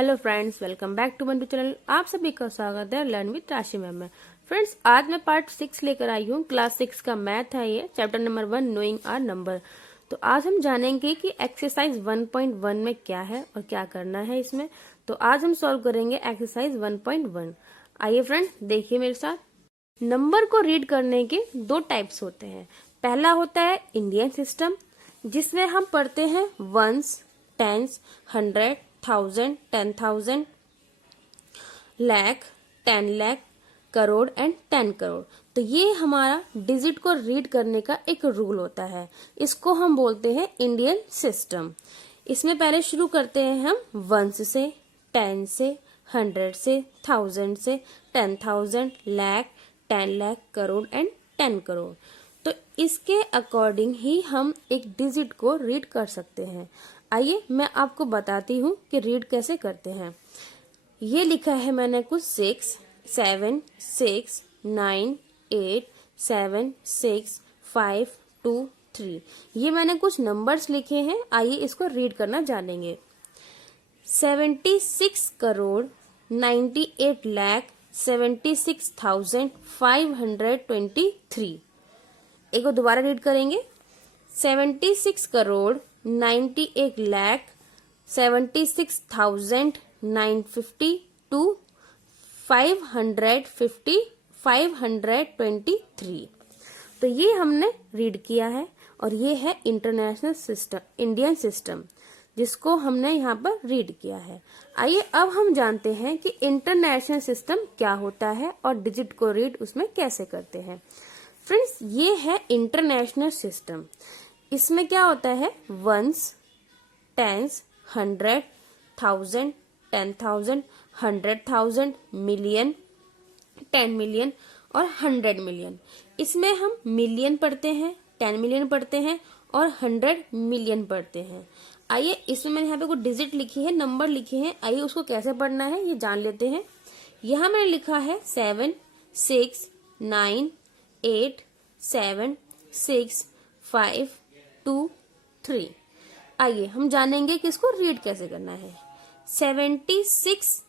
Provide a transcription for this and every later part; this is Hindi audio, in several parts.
Hello friends, welcome back to Mantu channel. आप सभी का स्वागत है लर्न विद राशि मैम में। फ्रेंड्स, आज मैं पार्ट 6 लेकर आई हूँ। क्लास 6 का मैथ है ये, chapter number 1 knowing our number. तो आज हम जानेंगे कि एक्सरसाइज 1.1 में क्या है और क्या करना है इसमें। तो आज हम सॉल्व करेंगे एक्सरसाइज 1.1। आइए फ्रेंड्स, देखिए मेरे साथ। नंबर को रीड करने के दो टाइप्स होते हैं। पहला होता है इंडियन सिस्टम, जिसमें हम पढ़ते हैं ones, tens, 100, 1000, 10,000, lakh, 10 lakh, crore and 10 crore. तो ये हमारा डिजिट को रीड करने का एक रूल होता है। इसको हम बोलते हैं इंडियन सिस्टम। इसमें पहले शुरू करते हैं हम वंस से, 10 से, 100 से, 1000 से, 10,000, लाख, 10 लाख, करोड़ एंड 10 करोड़। तो इसके अकॉर्डिंग ही हम एक डिजिट को रीड कर सकते हैं। आइए मैं आपको बताती हूँ कि रीड कैसे करते हैं। ये लिखा है मैंने कुछ 6, 7, 6, 9, 8, 7, 6, 5, 2, 3। ये मैंने कुछ नंबर्स लिखे हैं। आइए इसको रीड करना जानेंगे। 76 करोड़ 98 लाख 76,523। एक बार दोबारा रीड करेंगे। 76 करोड़ 98 लाख 76,952 523। तो ये हमने रीड किया है और ये है इंटरनेशनल सिस्टम, इंडियन सिस्टम, जिसको हमने यहाँ पर रीड किया है। आइए अब हम जानते हैं कि इंटरनेशनल सिस्टम क्या होता है और डिजिट को रीड उसमें कैसे करते हैं। फ्रेंड्स, ये है इंटरनेशनल सिस्टम। इसमें क्या होता है वंस, टेंस, 100, 1000, 10,000, 100,000, मिलियन, 10 मिलियन और 100 मिलियन। इसमें हम मिलियन पढ़ते हैं, 10 मिलियन पढ़ते हैं और 100 मिलियन पढ़ते हैं। आइए इसमें मैंने यहाँ पे कुछ डिजिट लिखी है, नंबर लिखे हैं। आइए उसको कैसे पढ़ना है ये जान लेते हैं। यहाँ मैंने लिखा है 7, 6, 9, 8, 7, 6, 5, 2, 3। आइए हम जानेंगे कि इसको रीड कैसे करना है। 76,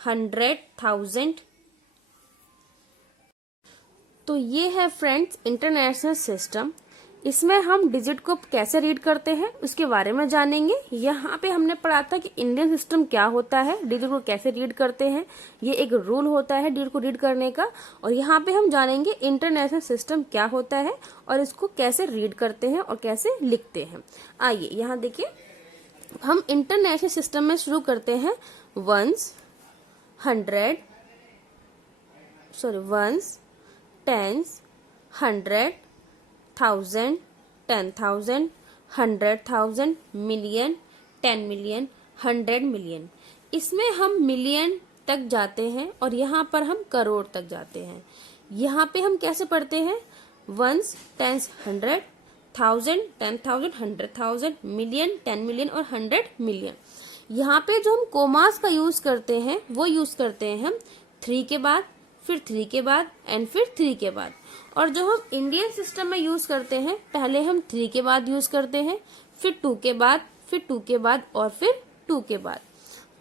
100, 1000। तो ये है फ्रेंड्स इंटरनेशनल सिस्टम। इसमें हम डिजिट को कैसे रीड करते हैं उसके बारे में जानेंगे। यहाँ पे हमने पढ़ा था कि इंडियन सिस्टम क्या होता है, डिजिट को कैसे रीड करते हैं, ये एक रूल होता है डिजिट को रीड करने का। और यहाँ पे हम जानेंगे इंटरनेशनल सिस्टम क्या होता है और इसको कैसे रीड करते हैं और कैसे लिखते हैं। आइए यहाँ देखिए, हम इंटरनेशनल सिस्टम में शुरू करते हैं ones, 100, ones, tens, 100, 1000, 10,000, 100,000, million, 10 million, 100 million. इसमें हम मिलियन तक जाते हैं और यहाँ पर हम करोड़ तक जाते हैं। यहाँ पे हम कैसे पढ़ते हैं वंस, टेंस, 100, 1000, 10,000, 100,000, मिलियन, 10 मिलियन और 100 मिलियन। यहाँ पे जो हम कोमास का यूज करते हैं वो यूज करते हैं हम 3 के बाद, फिर 3 के बाद एंड फिर 3 के बाद। और जो हम इंडियन सिस्टम में यूज करते हैं पहले हम 3 के बाद यूज करते हैं, फिर 2 के बाद, फिर 2 के बाद और फिर 2 के बाद।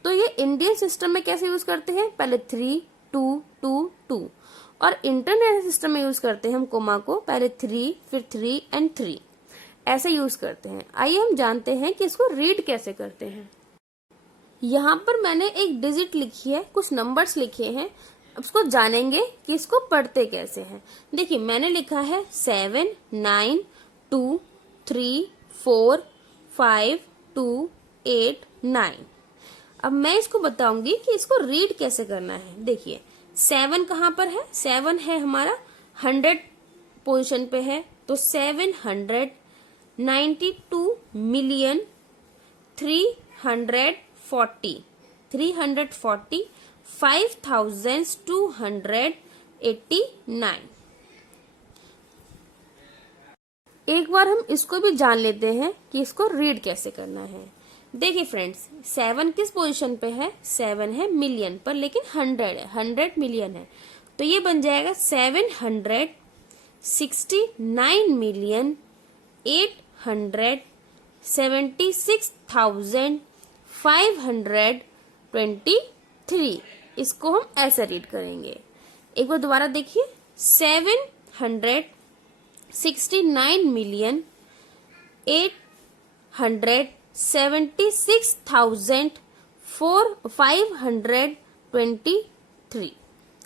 तो ये इंडियन सिस्टम में कैसे यूज करते हैं, पहले 3, 2, 2, 2। और इंटरनेशनल सिस्टम में यूज करते हैं हम कोमा को, पहले 3, फिर 3 एंड 3, ऐसे यूज करते हैं। आइए हम जानते हैं कि इसको रीड कैसे करते हैं। यहाँ पर मैंने एक डिजिट लिखी है, कुछ नंबर्स लिखे हैं। अब उसको जानेंगे कि इसको पढ़ते कैसे हैं। देखिए मैंने लिखा है 7, 9, 2, 3, 4, 5, 2, 8, 9। अब मैं इसको बताऊंगी कि इसको रीड कैसे करना है। देखिए 7 कहाँ पर है, 7 है हमारा 100 पोजीशन पे है, तो 792 मिलियन 340 5,289। एक बार हम इसको भी जान लेते हैं कि इसको रीड कैसे करना है। देखिए फ्रेंड्स, 7 किस पोजीशन पे है, 7 है मिलियन पर, लेकिन 100 है, 100 मिलियन है। तो ये बन जाएगा 769 मिलियन 876,523 23। इसको हम ऐसे रीड करेंगे। एक बार दोबारा देखिए, 769,876,523।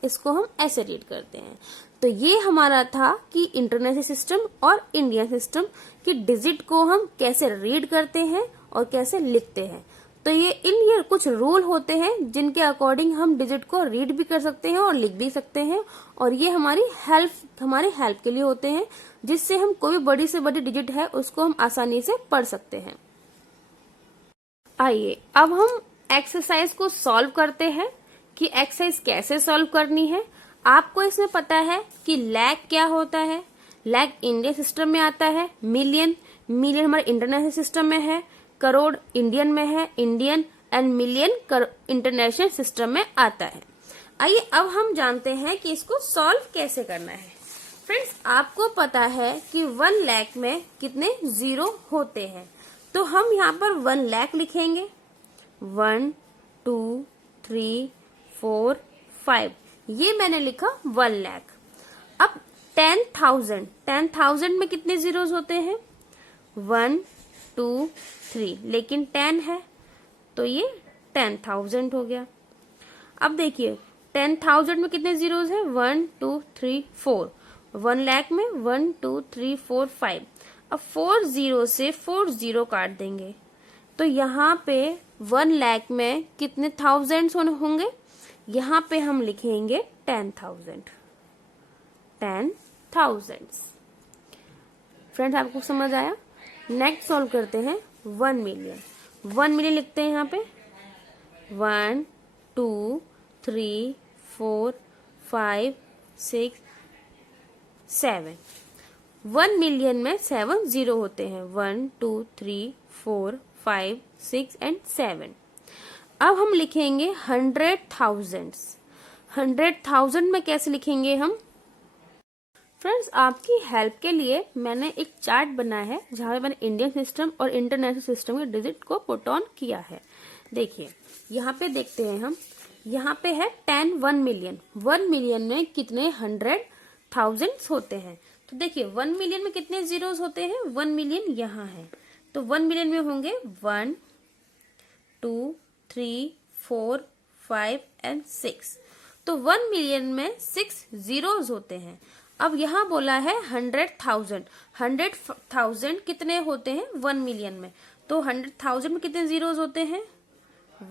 इसको हम ऐसे रीड करते हैं। तो ये हमारा था कि इंटरनेशनल सिस्टम और इंडियन सिस्टम की डिजिट को हम कैसे रीड करते हैं और कैसे लिखते हैं। तो ये कुछ रूल होते हैं जिनके अकॉर्डिंग हम डिजिट को रीड भी कर सकते हैं और लिख भी सकते हैं, और ये हमारे हेल्प के लिए होते हैं, जिससे हम कोई बड़ी से बड़ी डिजिट है उसको हम आसानी से पढ़ सकते हैं। आइए अब हम एक्सरसाइज को सॉल्व करते हैं कि एक्सरसाइज कैसे सॉल्व करनी है। आपको इसमें पता है कि लैख क्या होता है। लैख इंडियन सिस्टम में आता है। मिलियन हमारे इंटरनेशनल सिस्टम में है। करोड़ इंडियन में है, Indian, and million international system में आता है। आइए अब हम जानते हैं कि इसको सॉल्व कैसे करना है। फ्रेंड्स, आपको पता है कि 1 लाख में कितने जीरो होते हैं, तो हम यहाँ पर 1 लाख लिखेंगे। 1 2 3 4 5, ये मैंने लिखा 1 लाख। अब 10,000 में कितने जीरोस होते हैं? 1 2 3, लेकिन 10 है तो ये 10,000 हो गया। अब देखिए 10,000 में कितने जीरोस हैं? 1 2 3 4। 1 लाख में 1 2 3 4 5। अब 4 जीरो से 4 जीरो काट देंगे, तो यहाँ पे 1 लाख में कितने थाउजेंड्स होंगे? यहाँ पे हम लिखेंगे 10,000। फ्रेंड्स, आपको समझ आया? नेक्स्ट सॉल्व करते हैं 1 मिलियन। 1 मिलियन लिखते हैं यहाँ पे 1 2 3 4 5 6 7। 1 मिलियन में 7 जीरो होते हैं। 1 2 3 4 5 6 एंड 7। अब हम लिखेंगे 100,000। 100,000 में कैसे लिखेंगे हम? फ्रेंड्स, आपकी हेल्प के लिए मैंने एक चार्ट बनाया है जहां पे मैंने इंडियन सिस्टम और इंटरनेशनल सिस्टम के डिजिट को पुट ऑन किया है। देखिए यहाँ पे देखते हैं हम, यहाँ पे है 1 मिलियन। 1 मिलियन में कितने 100,000 होते हैं? तो देखिए 1 मिलियन में कितने जीरोस होते हैं? 1 मिलियन यहाँ है, तो 1 मिलियन में होंगे 1 2 3 4 5 एंड 6। तो 1 मिलियन में 6 जीरोस होते हैं। अब यहाँ बोला है 100,000। 100,000 कितने होते हैं 1 मिलियन में? तो 100,000 में कितने जीरोस होते हैं?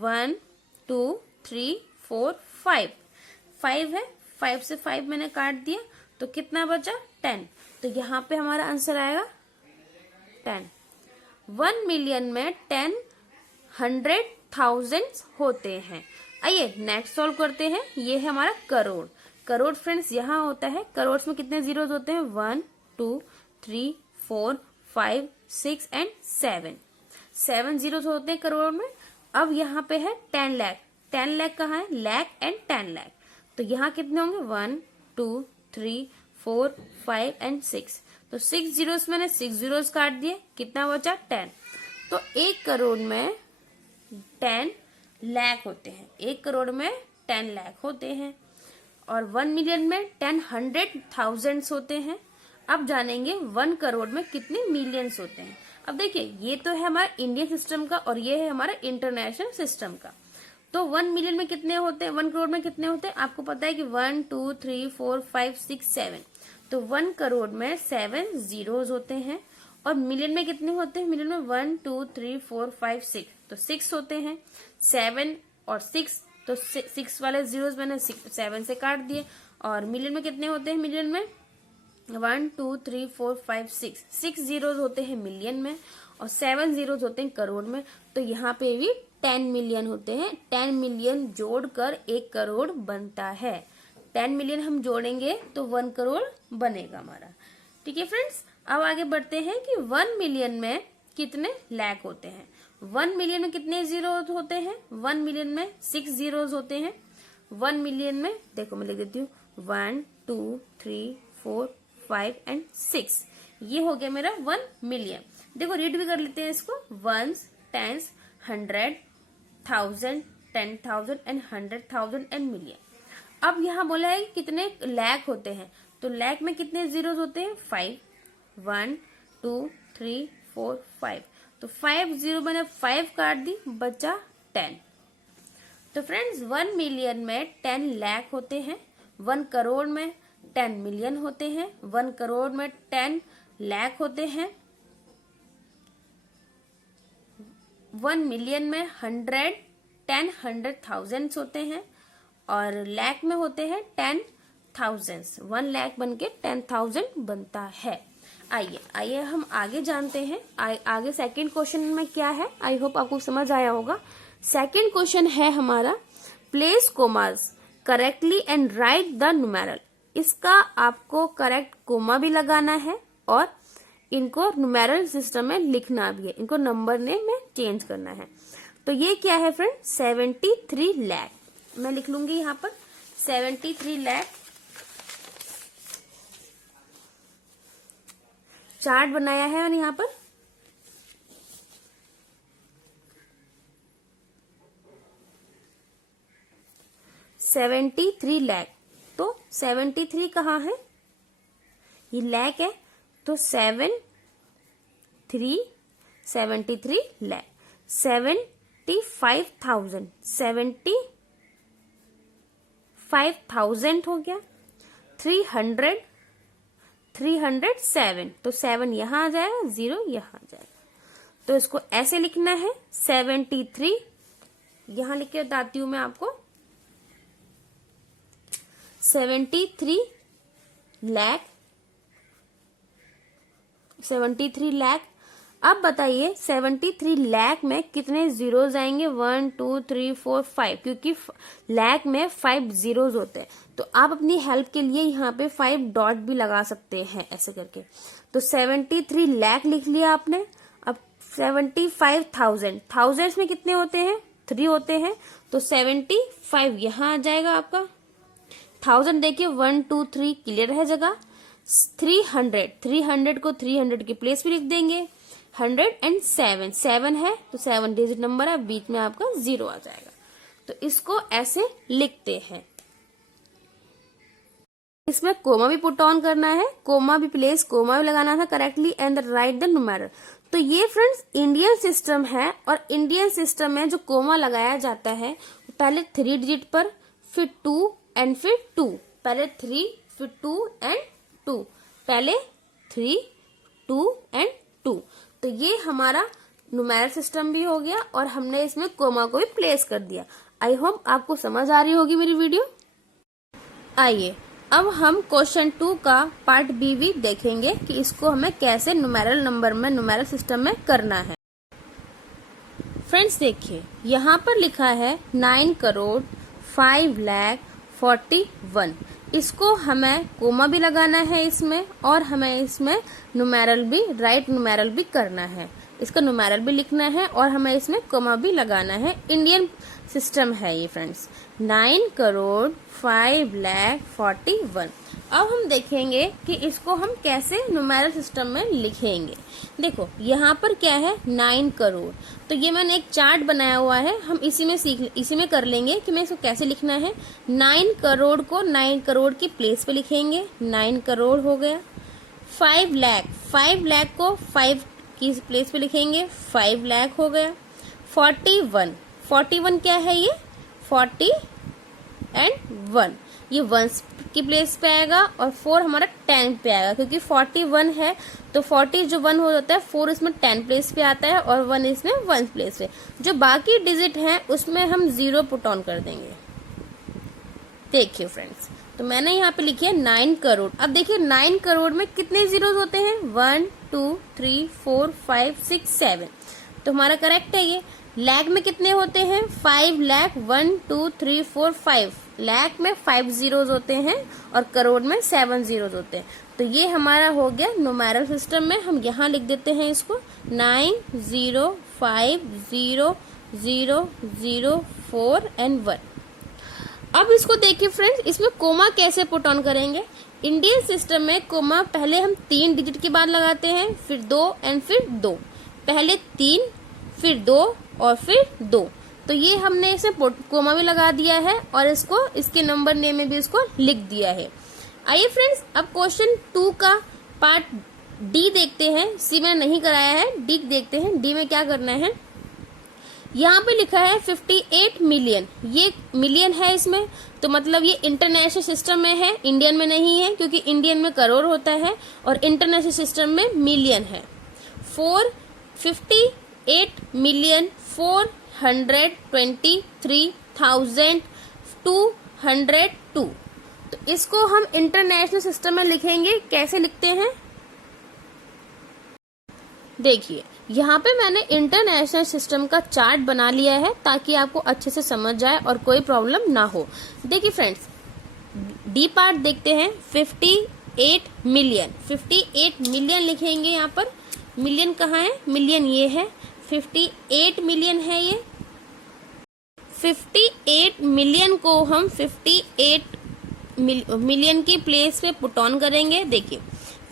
1 2 3 4 5। 5 है, 5 से 5 मैंने काट दिया, तो कितना बचा? 10। तो यहाँ पे हमारा आंसर आएगा 10। 1 मिलियन में 100,000 होते हैं। आइए नेक्स्ट सॉल्व करते हैं। ये है हमारा करोड़। करोड़ फ्रेंड्स यहाँ होता है। करोड़ में कितने जीरोस होते हैं? 1 2 3 4 5 6 एंड 7। 7 जीरोस होते हैं करोड़ में। अब यहाँ पे है 10 लाख। 10 लाख कहाँ है? लाख एंड 10 लाख। तो यहाँ कितने होंगे? 1 2 3 4 5 एंड 6। तो 6 जीरोस मैंने 6 जीरोस काट दिए, कितना बचा? 10। तो 1 करोड़ में 10 लाख होते हैं। 1 करोड़ में 10 लाख होते हैं, और 1 मिलियन में 100,000 होते हैं। अब जानेंगे 1 करोड़ में कितने मिलियंस होते हैं। अब देखिए ये तो है हमारा इंडियन सिस्टम का और ये है हमारा इंटरनेशनल सिस्टम का। तो 1 मिलियन में कितने होते हैं? 1 करोड़ में कितने होते हैं? आपको पता है कि 1 2 3 4 5 6 7। तो 1 करोड़ में 7 जीरोस होते हैं। और मिलियन में कितने होते हैं? मिलियन में 1 2 3 4 5 6, तो 6 होते हैं। 7 और 6, तो 6 वाले जीरोस मैंने 7 से काट दिए। और मिलियन में कितने होते हैं? मिलियन में 1 2 3 4 5 6 जीरोस होते हैं मिलियन में, और 7 जीरोस होते हैं करोड़ में। तो यहाँ पे भी 10 मिलियन होते हैं। 10 मिलियन जोड़कर 1 करोड़ बनता है। 10 मिलियन हम जोड़ेंगे तो 1 करोड़ बनेगा हमारा। ठीक है फ्रेंड्स, अब आगे बढ़ते हैं कि 1 मिलियन में कितने लाख होते हैं। 1 मिलियन में कितने जीरो होते हैं? 1 मिलियन में 6 जीरोस होते हैं। 1 मिलियन में देखो मैं लिख देती हूँ 1 2 3 4 5 एंड 6। ये हो गया मेरा 1 मिलियन। देखो रीड भी कर लेते हैं इसको। 1s 10s 100 1000 10,000 and 100,000 and million. अब यहाँ बोला है कितने लाख होते हैं, तो लाख में कितने जीरोस होते हैं, 5, 1 2 3 4 5, तो 5 जीरो मैंने 5 काट दी, बचा 10। तो फ्रेंड्स 1 मिलियन में 10 लाख होते हैं, 1 करोड़ में 10 मिलियन होते हैं, 1 करोड़ में 10 लाख होते हैं, 1 मिलियन में 100,000 होते हैं, और लाख में होते हैं 10,000। 1 लाख बन के 10,000 बनता है। आइए हम आगे जानते हैं। आगे सेकंड क्वेश्चन में क्या है, आई होप आपको समझ आया होगा। सेकंड क्वेश्चन है हमारा, place commas correctly and write the numeral. इसका आपको करेक्ट कोमा भी लगाना है और इनको न्यूमेरल सिस्टम में लिखना भी है, इनको नंबर नेम में चेंज करना है। तो ये क्या है फ्रेंड, 73 लाख। मैं लिख लूंगी यहाँ पर 73 लाख। चार्ट बनाया है मैंने यहाँ पर। $73 लाख, तो 73 कहाँ है, ये लाख है, तो 73 लाख। 75,000 हो गया। 307, तो 7 यहां आ जाएगा, 0 यहां आ जाएगा। तो इसको ऐसे लिखना है 73, यहां लिख के बताती हूं मैं आपको, 73 लाख। 73 लाख। अब बताइए 73 लाख में कितने जीरोस आएंगे, 1 2 3 4 5, क्योंकि लाख में 5 जीरोस होते हैं। तो आप अपनी हेल्प के लिए यहाँ पे 5 डॉट भी लगा सकते हैं ऐसे करके। तो 73 लाख लिख लिया आपने। अब 75,000, थाउजेंड्स में कितने होते हैं, 3 होते हैं, तो 75 यहाँ आ जाएगा आपका। 1000 देखिए 1 2 3 क्लियर है जगह। 300 को 300 के प्लेस पे लिख देंगे। 107, 7 है तो 7 डिजिट नंबर है, बीच में आपका 0 आ जाएगा। तो इसको ऐसे लिखते हैं। इसमें कोमा भी पुट ऑन करना है, कोमा भी प्लेस, कोमा भी लगाना था correctly and write the numeral. तो ये फ्रेंड्स इंडियन सिस्टम है, और इंडियन सिस्टम में जो कोमा लगाया जाता है पहले 3 डिजिट पर, फिर 2 एंड फिर 2, पहले 3 फिर 2 एंड 2, पहले 3 2 एंड 2। तो ये हमारा न्यूमेरल सिस्टम भी हो गया, और हमने इसमें कोमा को भी प्लेस कर दिया। आई होप आपको समझ आ रही होगी मेरी वीडियो। आइए अब हम क्वेश्चन 2 का पार्ट बी भी देखेंगे कि इसको हमें कैसे न्यूमेरल नंबर में, न्यूमेरल सिस्टम में करना है। फ्रेंड्स देखिए यहाँ पर लिखा है 9,05,41,। इसको हमें कोमा भी लगाना है इसमें, और हमें इसमें न्यूमेरल भी, राइट न्यूमेरल भी करना है। इसका न्यूमेरल भी लिखना है और हमें इसमें कोमा भी लगाना है। इंडियन सिस्टम है ये फ्रेंड्स, 9,05,41,। अब हम देखेंगे कि इसको हम कैसे न्यूमेरल सिस्टम में लिखेंगे। देखो यहाँ पर क्या है, 9 करोड़। तो ये मैंने एक चार्ट बनाया हुआ है, हम इसी में कर लेंगे कि मैं इसको कैसे लिखना है। 9 करोड़ को 9 करोड़ की प्लेस पे लिखेंगे, 9 करोड़ हो गया। 5 लाख को 5 की प्लेस पे लिखेंगे, 5 लाख हो गया। 41 क्या है ये, 40 एंड 1, ये 1 की प्लेस पे आएगा, और 4 हमारा 10 पे आएगा, क्योंकि 41 है तो 40 जो 1 हो जाता है, 4 इसमें 10 प्लेस पे आता है, और 1 इसमें 1 प्लेस पे। जो बाकी डिजिट हैं उसमें हम 0 पुट ऑन कर देंगे। देखिए फ्रेंड्स, तो मैंने यहाँ पे लिखी है 9 करोड़। अब देखिए 9 करोड़ में कितने जीरोस होते हैं, 1 2 3 4 5 6 7, तो हमारा करेक्ट है ये। लाख में कितने होते हैं, 5 लाख, 1 2 3 4 5, लाख में 5 जीरोस होते हैं, और करोड़ में 7 जीरोस होते हैं। तो ये हमारा हो गया न्यूमेरल सिस्टम में। हम यहाँ लिख देते हैं इसको 9,0,5,0,0,4 एंड 1। अब इसको देखिए फ्रेंड्स, इसमें कोमा कैसे पुट ऑन करेंगे। इंडियन सिस्टम में कोमा पहले हम 3 डिजिट के बाद लगाते हैं, फिर 2 एंड फिर 2, पहले 3 फिर 2 और फिर 2। तो ये हमने इसे कोमा भी लगा दिया है और इसको इसके नंबर नेम में भी इसको लिख दिया है। आइए फ्रेंड्स, अब क्वेश्चन 2 का पार्ट डी देखते हैं। सी में नहीं कराया है, डी देखते हैं। डी में क्या करना है, यहाँ पे लिखा है 58 मिलियन, ये मिलियन है इसमें, तो मतलब ये इंटरनेशनल सिस्टम में है, इंडियन में नहीं है, क्योंकि इंडियन में करोड़ होता है और इंटरनेशनल सिस्टम में मिलियन है। 458 मिलियन 423,202। तो इसको हम इंटरनेशनल सिस्टम में लिखेंगे, कैसे लिखते हैं देखिए। यहाँ पे मैंने इंटरनेशनल सिस्टम का चार्ट बना लिया है ताकि आपको अच्छे से समझ जाए और कोई प्रॉब्लम ना हो। देखिए फ्रेंड्स, डी पार्ट देखते हैं। 58 मिलियन, 58 मिलियन लिखेंगे। यहाँ पर मिलियन कहाँ है, मिलियन ये है, 58 मिलियन है ये। 58 मिलियन को हम 58 मिलियन की प्लेस पे पुट ऑन करेंगे। देखिए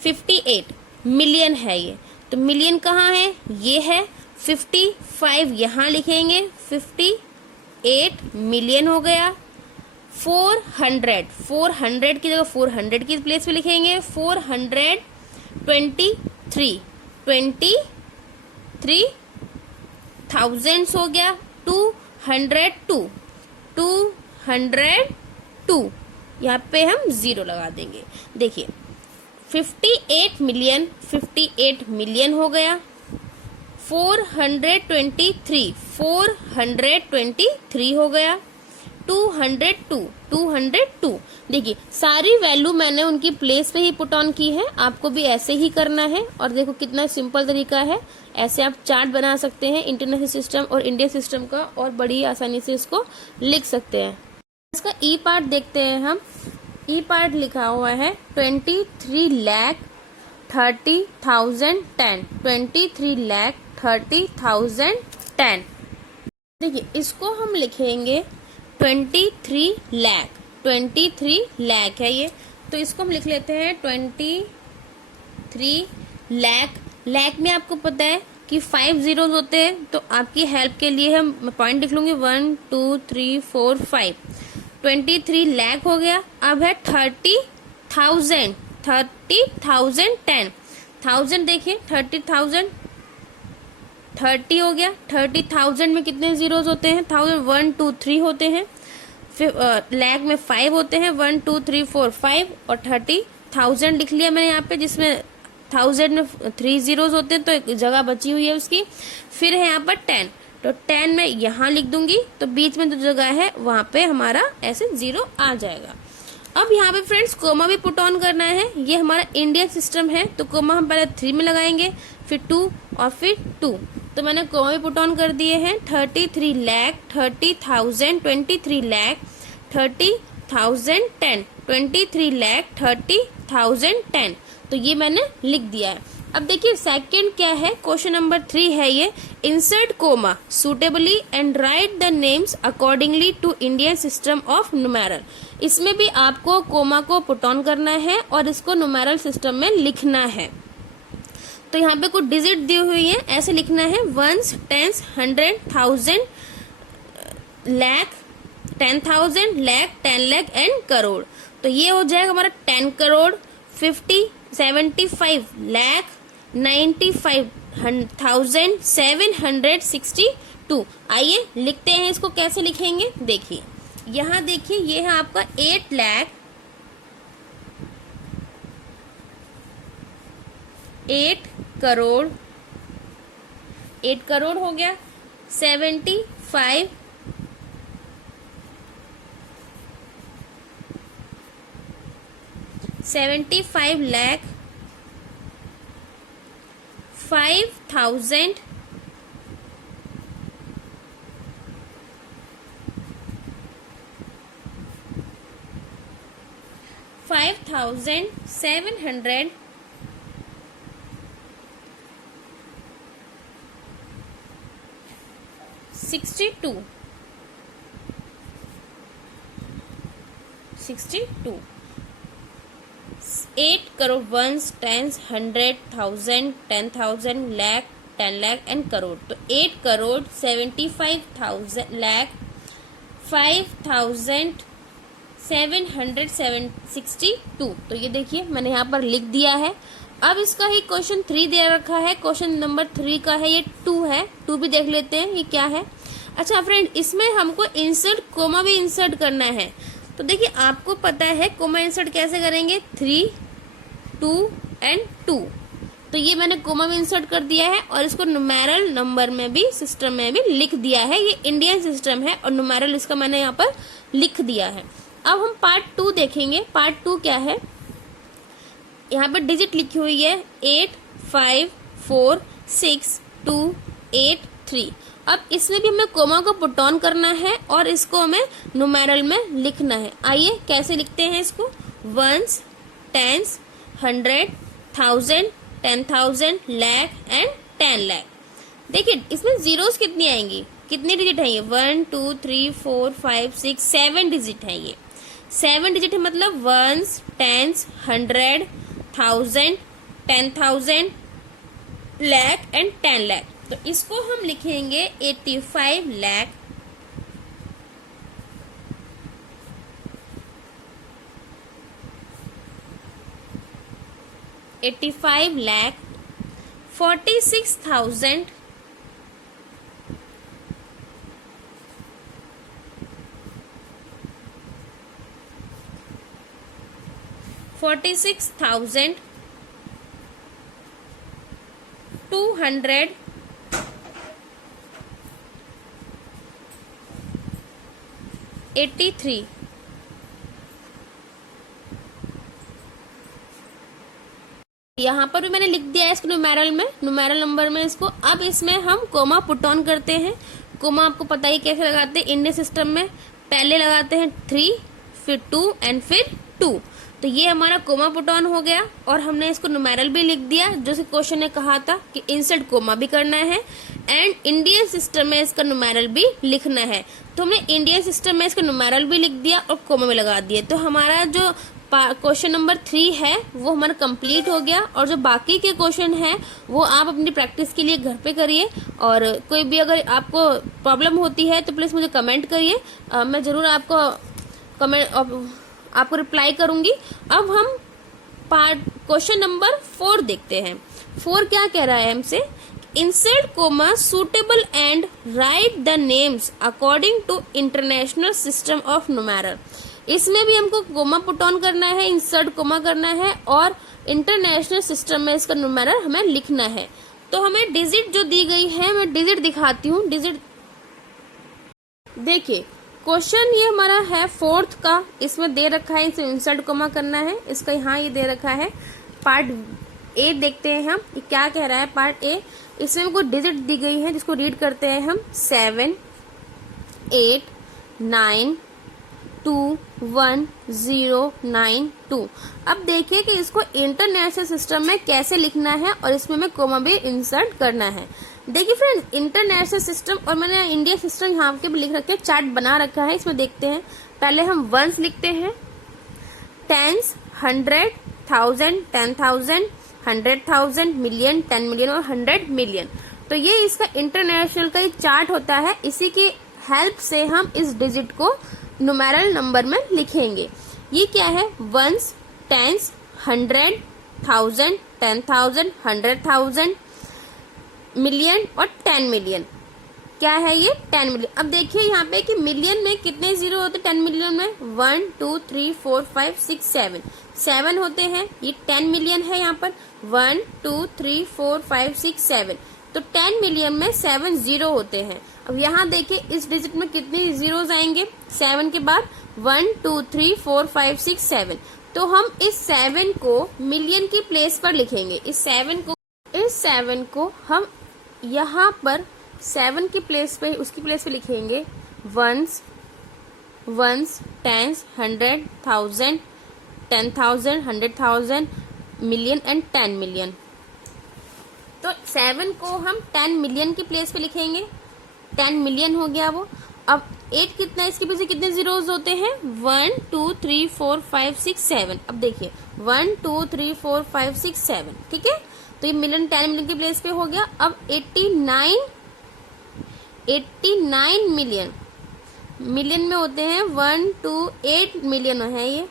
58 मिलियन है ये, तो मिलियन कहाँ है, ये है। 55 यहाँ लिखेंगे, 58 मिलियन हो गया। 400 की जगह 400 की प्लेस पे लिखेंगे 423 थाउजेंड्स हो गया। 202 यहाँ पे हम 0 लगा देंगे। देखिए 58 मिलियन हो गया। 423 हो गया। 202। देखिए सारी वैल्यू मैंने उनकी प्लेस पे ही पुट ऑन की है, आपको भी ऐसे ही करना है। और देखो कितना सिंपल तरीका है, ऐसे आप चार्ट बना सकते हैं इंटरनेशनल सिस्टम और इंडियन सिस्टम का, और बड़ी आसानी से इसको लिख सकते हैं। इसका ई पार्ट देखते हैं हम। ई पार्ट लिखा हुआ है 23,30,010। 23,30,010। देखिए इसको हम लिखेंगे 23 लाख है ये, तो इसको हम लिख लेते हैं 23 लाख में आपको पता है कि 5 जीरोस होते हैं, तो आपकी हेल्प के लिए हम पॉइंट लिख लूंगी 1 2 3 4 5। 23 लाख हो गया। अब है 30,000 10 थाउजेंड। देखिए 30,000 30 हो गया। 30,000 में कितने जीरोस होते हैं, 1 2 3 होते हैं। फिर लाख में 5 होते हैं, 1 2 3 4 5, और 30,000 लिख लिया मैंने यहाँ पे, जिसमें 1000 में 3 जीरोस होते हैं, तो एक जगह बची हुई है उसकी। फिर है यहाँ पर 10, तो 10 में यहाँ लिख दूंगी, तो बीच में जो जगह है वहां पे हमारा ऐसे 0 आ जाएगा। अब यहाँ पे फ्रेंड्स कोमा भी पुट ऑन करना है। ये हमारा इंडियन सिस्टम है, तो कोमा हम पहले 3 में लगाएंगे, फिर 2 और फिर 2। तो मैंने कोमा भी पुट ऑन कर दिए हैं। 33 लाख 30,000 23 लाख 30,010 23 लाख 30,010। तो ये मैंने लिख दिया है। अब देखिए सेकंड क्या है, क्वेश्चन नंबर 3 है ये। Insert comma suitably and write the names accordingly to Indian system of numeral. इसमें भी आपको कोमा को पुट ऑन करना है और इसको न्यूमेरल सिस्टम में लिखना है। तो यहाँ पे कुछ डिजिट दी हुई है, ऐसे लिखना है 1s 10s 100 1000 lakh 10,000 lakh 10 lakh and crore. तो ये हो जाएगा हमारा 10 करोड़ 75 लाख 95,762। आइए लिखते हैं इसको, कैसे लिखेंगे देखिए। यहाँ देखिए ये है आपका 8 लाख 8 करोड़ 8 करोड़ हो गया। 75 lakh 5,000 5,700 62 8 crore 1s 10s 100 1000 10,000 lakh 10 lakh and crore. तो 8 करोड़ 75,000 लाख 5,762। तो ये देखिए मैंने यहाँ पर लिख दिया है। अब इसका ही क्वेश्चन 3 दे रखा है, क्वेश्चन नंबर 3 का है, ये 2 है। 2 भी देख लेते हैं ये क्या है। अच्छा फ्रेंड, इसमें हमको इंसर्ट कोमा भी इंसर्ट करना है। तो देखिए आपको पता है कोमा इंसर्ट कैसे करेंगे, 3, 2 एंड 2। तो ये मैंने कोमा में इंसर्ट कर दिया है और इसको न्यूमेरल नंबर में भी सिस्टम में भी लिख दिया है। ये इंडियन सिस्टम है और न्यूमेरल इसका मैंने यहाँ पर लिख दिया है। अब हम पार्ट 2 देखेंगे। पार्ट 2 क्या है, यहाँ पर डिजिट लिखी हुई है 8, 5, 4, 6, 2, 8, 3। अब इसमें भी हमें कोमा को पुट ऑन करना है और इसको हमें न्यूमेरल में लिखना है। आइए कैसे लिखते हैं इसको, ones, tens, 100, 1000, 10,000, lakh and 10 lakh. देखिए इसमें जीरोस कितनी आएंगी, कितनी डिजिट है ये, 1, 2, 3, 4, 5, 6, 7 डिजिट है। ये 7 डिजिट है, मतलब ones, tens, 100, 1000, 10,000, lakh and 10 lakh. तो इसको हम लिखेंगे 85 लाख 46,000 283। यहाँ पर भी मैंने लिख दिया है इसको न्यूमेरल में, न्यूमेरल नंबर में इसको। अब इसमें हम कोमा पुट ऑन करते हैं। कोमा आपको पता ही कैसे लगाते हैं इंडियन सिस्टम में, पहले लगाते हैं 3, फिर 2 एंड फिर 2। तो ये हमारा कोमा पुट ऑन हो गया और हमने इसको न्यूमेरल भी लिख दिया, जो क्वेश्चन ने कहा था कि इंसर्ट कोमा भी करना है एंड इंडियन सिस्टम में इसका न्यूमेरल भी लिखना है। तो हमने इंडियन सिस्टम में इसका न्यूमेरल भी लिख दिया और कोमा भी लगा दिया। तो हमारा जो क्वेश्चन नंबर 3 है वो हमारा कंप्लीट हो गया। और जो बाकी के क्वेश्चन है वो आप अपनी प्रैक्टिस के लिए घर पे करिए। और कोई भी अगर आपको प्रॉब्लम होती है तो प्लीज मुझे कमेंट करिए, मैं जरूर आपको आपको रिप्लाई करूंगी। अब हम क्वेश्चन नंबर 4 देखते हैं। 4 क्या कह रहा है हमसे, insert comma suitable and write the names according to international system of numeral. इसमें भी हमको कोमा पुट ऑन करना है, इंसर्ट कोमा करना है और इंटरनेशनल सिस्टम में इसका न्यूमेरल हमें लिखना है। तो हमें डिजिट जो दी गई है, मैं डिजिट दिखाती हूँ। डिजिट देखिए, क्वेश्चन ये हमारा है 4th का, इसमें दे रखा है इसे इंसर्ट कोमा करना है, इसका यहाँ ये दे रखा है। पार्ट ए देखते हैं हम, ये क्या कह रहा है। पार्ट ए, इसमें हमको डिजिट दी गई है जिसको रीड करते हैं हम 7, 8, 9, 2, 1, 0, 9, 2। अब देखिए कि इसको इंटरनेशनल सिस्टम में कैसे लिखना है और इसमें हमें कोमा भी इंसर्ट करना है। देखिए फ्रेंड, इंटरनेशनल सिस्टम और मैंने इंडियन सिस्टम यहाँ के भी लिख रखे, चार्ट बना रखा है, इसमें देखते हैं। पहले हम वंस लिखते हैं, टेंस, 100, 1000, 10,000, 100,000, मिलियन, 10 मिलियन और 100 मिलियन। तो ये इसका इंटरनेशनल का ही चार्ट होता है। इसी की हेल्प से हम इस डिजिट को न्यूमेरल नंबर में लिखेंगे। ये क्या है, वंस, टेंस, 100, 1000, 10,000, 100,000, मिलियन और 10 मिलियन। क्या है ये, 10 मिलियन। अब देखिए यहाँ पे कि मिलियन में कितने जीरो होते हैं 10 मिलियन में, 1, 2, 3, 4, 5, 6, 7 होते हैं। ये 10 मिलियन है यहाँ पर, 1, 2, 3, 4, 5, 6, 7। तो 10 मिलियन में 7 जीरो होते हैं। अब यहाँ देखिए इस डिजिट में कितने जीरोस आएंगे 7 के बाद, 1, 2, 3, 4, 5, 6, 7। तो हम इस 7 को मिलियन की प्लेस पर लिखेंगे। इस 7 को हम यहाँ पर 7 की प्लेस पे, उसकी प्लेस पे लिखेंगे ones, tens, 100, 1000, 10,000, 100,000, million and 10 million. तो 7 को हम 10 मिलियन की प्लेस पे लिखेंगे, 10 मिलियन हो गया वो। अब 8 कितना है, इसके पीछे कितने जीरोस होते हैं, 1, 2, 3, 4, 5, 6, 7। अब देखिए 1, 2, 3, 4, 5, 6, 7, ठीक है। तो ये मिलियन 10 मिलियन के प्लेस पे हो गया। अब 89 मिलियन, मिलियन में होते हैं 1 2 8 मिलियन है, ये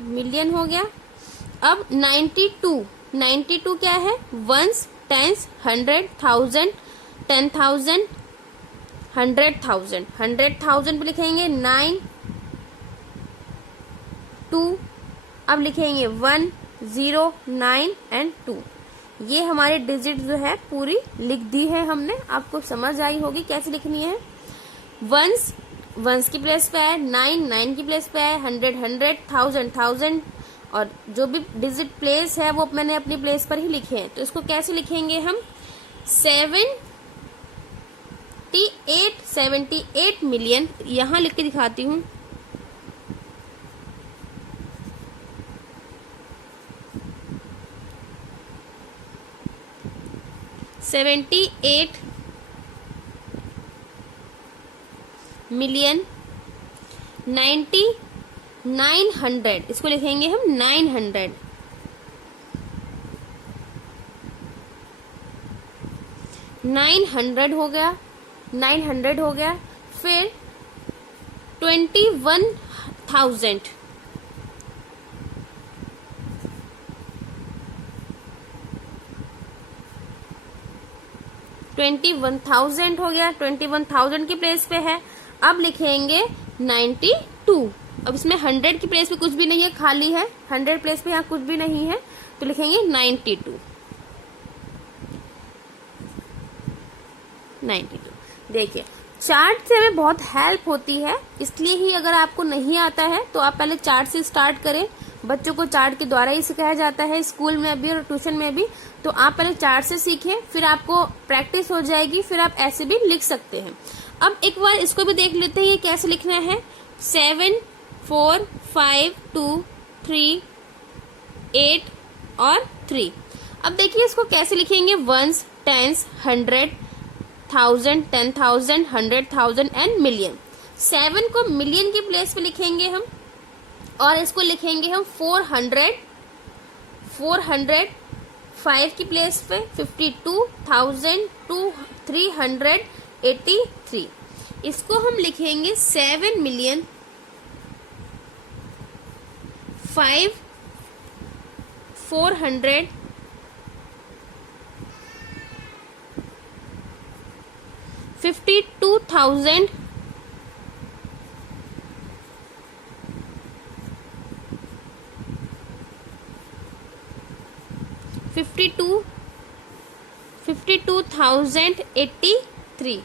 मिलियन हो गया। अब 92 क्या है? Once, tens, 100, 1000, 10,000, 100,000। 100,000 पे लिखेंगे 9 2, अब लिखेंगे 1 0 9 एंड 2। ये हमारे डिजिट जो है पूरी लिख दी है हमने, आपको समझ आई होगी कैसे लिखनी है। वंस की प्लेस पे है, 9 की प्लेस पे है, 100 1000, और जो भी डिजिट प्लेस है वो मैंने अपनी प्लेस पर ही लिखे हैं। तो इसको कैसे लिखेंगे हम? 78 मिलियन, यहां लिख के दिखाती हूं। $78 मिलियन 900, इसको लिखेंगे हम 900। 900 हो गया, 900 हो गया। फिर 21,000, 21,000 हो गया, 21,000 की प्लेस पे है। अब लिखेंगे 92। अब इसमें 100 की प्लेस पे कुछ भी नहीं है, खाली है। 100 प्लेस पे यहाँ कुछ भी नहीं है, तो लिखेंगे 92। देखिए, चार्ट से हमें बहुत हेल्प होती है, इसलिए ही अगर आपको नहीं आता है तो आप पहले चार्ट से स्टार्ट करें। बच्चों को चार्ट के द्वारा ही सिखाया जाता है, स्कूल में भी और ट्यूशन में भी। तो आप पहले चार्ट से सीखें, फिर आपको प्रैक्टिस हो जाएगी, फिर आप ऐसे भी लिख सकते हैं। अब एक बार इसको भी देख लेते हैं, ये कैसे लिखना है। 7 4 5 2 3 8 और 3। अब देखिए इसको कैसे लिखेंगे। Ones, tens, 100, 1000, 10,000, 100,000 and million. 7 को मिलियन की प्लेस पे लिखेंगे हम, और इसको लिखेंगे हम 400, 5 की प्लेस पे 52,383। इसको हम लिखेंगे 7 मिलियन 5 400 52,000 52,083।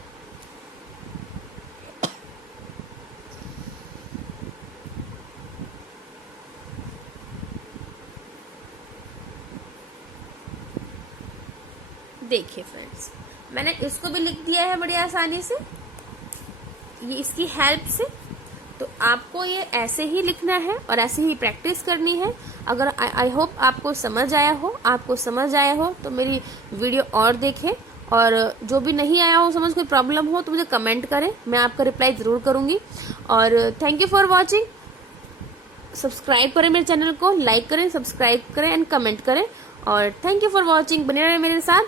देखिए फ्रेंड्स, मैंने इसको भी लिख दिया है बड़ी आसानी से, ये इसकी हेल्प से। तो आपको ये ऐसे ही लिखना है और ऐसे ही प्रैक्टिस करनी है। अगर आई होप आपको समझ आया हो तो मेरी वीडियो और देखें, और जो भी नहीं आया हो समझ, कोई प्रॉब्लम हो तो मुझे कमेंट करें, मैं आपका रिप्लाई जरूर करूंगी। और thank you for watching. Subscribe करें मेरे चैनल को, लाइक करें, सब्सक्राइब करें एंड कमेंट करें। और थैंक यू फॉर वॉचिंग, बने रहे मेरे साथ।